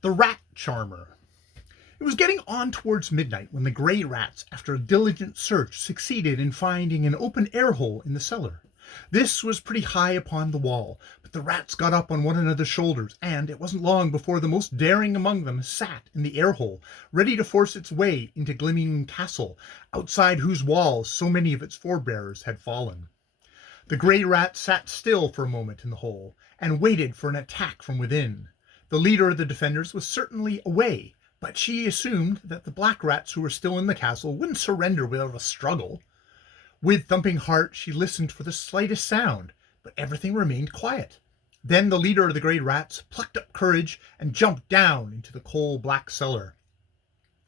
The Rat Charmer. It was getting on towards midnight when the grey rats, after a diligent search, succeeded in finding an open air hole in the cellar. This was pretty high upon the wall, but the rats got up on one another's shoulders, and it wasn't long before the most daring among them sat in the air hole, ready to force its way into Glmmng Castle, outside whose walls so many of its forebears had fallen. The grey rat sat still for a moment in the hole, and waited for an attack from within. The leader of the defenders was certainly away, but she assumed that the black rats who were still in the castle wouldn't surrender without a struggle. With thumping heart she listened for the slightest sound, but everything remained quiet. Then the leader of the grey rats plucked up courage and jumped down into the coal-black cellar.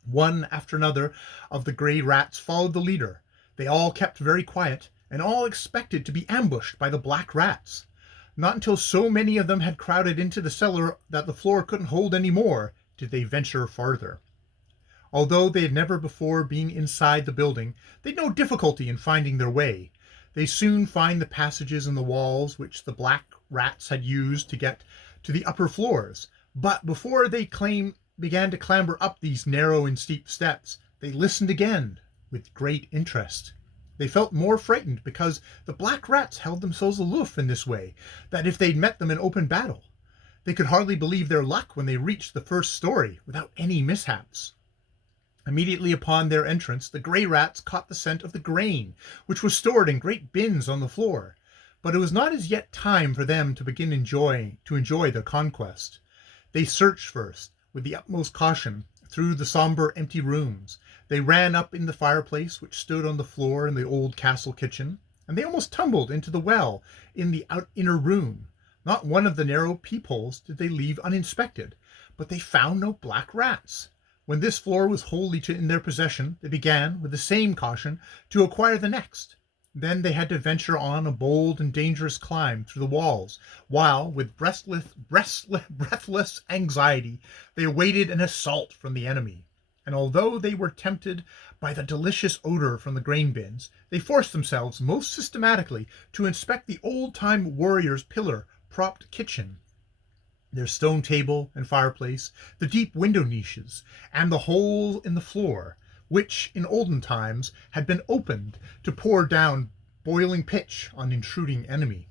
One after another of the grey rats followed the leader. They all kept very quiet, and all expected to be ambushed by the black rats. Not until so many of them had crowded into the cellar that the floor couldn't hold any more did they venture farther. Although they had never before been inside the building, they had no difficulty in finding their way. They soon find the passages in the walls which the black rats had used to get to the upper floors, but before they began to clamber up these narrow and steep steps, they listened again with great interest. They felt more frightened because the black rats held themselves aloof in this way, that if they'd met them in open battle. They could hardly believe their luck when they reached the first story without any mishaps. Immediately upon their entrance, the grey rats caught the scent of the grain, which was stored in great bins on the floor. But it was not as yet time for them to begin to enjoy their conquest. They searched first, with the utmost caution, through the sombre, empty rooms. They ran up in the fireplace which stood on the floor in the old castle kitchen, and they almost tumbled into the well in the inner room. Not one of the narrow peepholes did they leave uninspected, but they found no black rats. When this floor was wholly in their possession, they began, with the same caution, to acquire the next. Then they had to venture on a bold and dangerous climb through the walls, while, with breathless anxiety, they awaited an assault from the enemy. And although they were tempted by the delicious odor from the grain bins, they forced themselves most systematically to inspect the old-time warrior's pillar-propped kitchen, their stone table and fireplace, the deep window niches, and the hole in the floor, which in olden times had been opened to pour down boiling pitch on intruding enemy.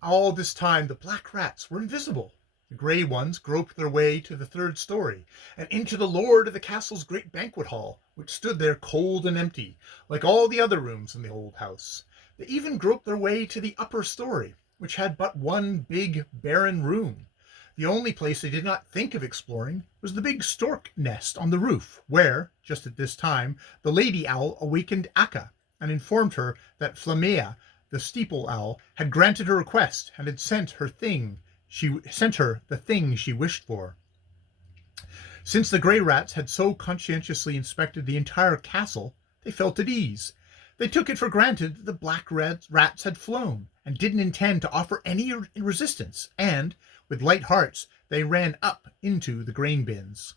All this time the black rats were invisible. The grey ones groped their way to the third story, and into the lord of the castle's great banquet hall, which stood there cold and empty, like all the other rooms in the old house. They even groped their way to the upper story, which had but one big, barren room. The only place they did not think of exploring was the big stork nest on the roof, where, just at this time, the lady owl awakened Akka, and informed her that Flammea, the steeple owl, had granted her request, and had sent her the thing she wished for. Since the grey rats had so conscientiously inspected the entire castle, they felt at ease. They took it for granted that the black rats had flown, and didn't intend to offer any resistance, and, with light hearts, they ran up into the grain bins.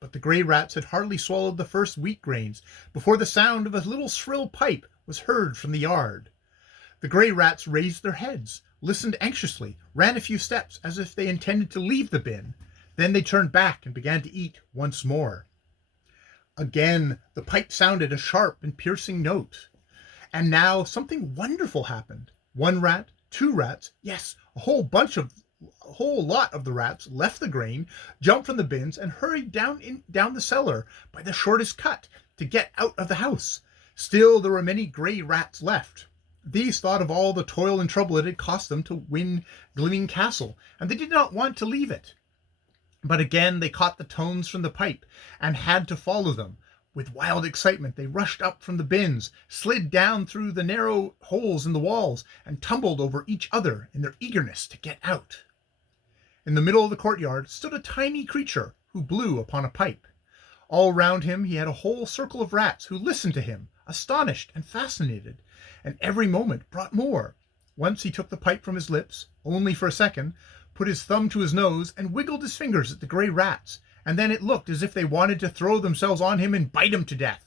But the grey rats had hardly swallowed the first wheat grains before the sound of a little shrill pipe was heard from the yard. The grey rats raised their heads, listened anxiously, ran a few steps as if they intended to leave the bin. Then they turned back and began to eat once more. Again the pipe sounded a sharp and piercing note. And now something wonderful happened. One rat, two rats, yes, a whole lot of the rats left the grain, jumped from the bins, and hurried down the cellar by the shortest cut to get out of the house. Still there were many grey rats left. These thought of all the toil and trouble it had cost them to win Glmmng Castle, and they did not want to leave it. But again they caught the tones from the pipe, and had to follow them. With wild excitement they rushed up from the bins, slid down through the narrow holes in the walls, and tumbled over each other in their eagerness to get out. In the middle of the courtyard stood a tiny creature who blew upon a pipe. All round him he had a whole circle of rats who listened to him, astonished and fascinated, and every moment brought more. Once he took the pipe from his lips, only for a second, put his thumb to his nose, and wiggled his fingers at the grey rats, and then it looked as if they wanted to throw themselves on him and bite him to death.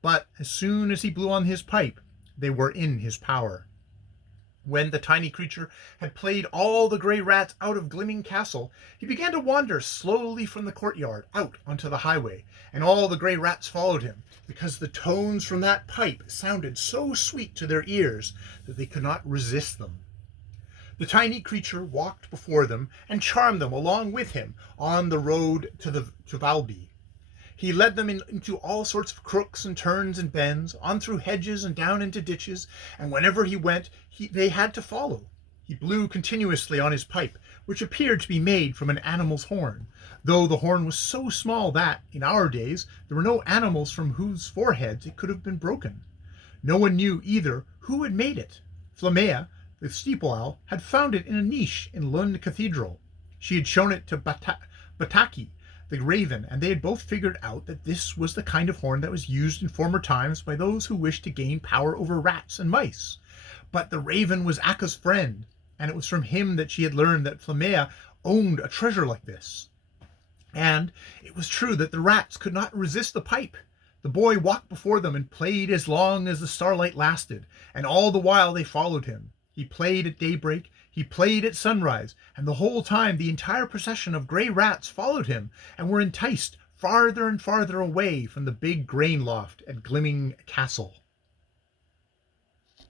But as soon as he blew on his pipe, they were in his power. When the tiny creature had played all the grey rats out of Glmmng Castle, he began to wander slowly from the courtyard out onto the highway, and all the grey rats followed him, because the tones from that pipe sounded so sweet to their ears that they could not resist them. The tiny creature walked before them and charmed them along with him on the road to Valby. He led them into all sorts of crooks and turns and bends, on through hedges and down into ditches, and whenever he went, they had to follow. He blew continuously on his pipe, which appeared to be made from an animal's horn, though the horn was so small that, in our days, there were no animals from whose foreheads it could have been broken. No one knew either who had made it. Flammea, the steeple owl, had found it in a niche in Lund Cathedral. She had shown it to Bataki, the raven, and they had both figured out that this was the kind of horn that was used in former times by those who wished to gain power over rats and mice. But the raven was Akka's friend, and it was from him that she had learned that Flammea owned a treasure like this. And it was true that the rats could not resist the pipe. The boy walked before them and played as long as the starlight lasted, and all the while they followed him. He played at daybreak, he played at sunrise, and the whole time the entire procession of grey rats followed him and were enticed farther and farther away from the big grain loft at Glmmng Castle.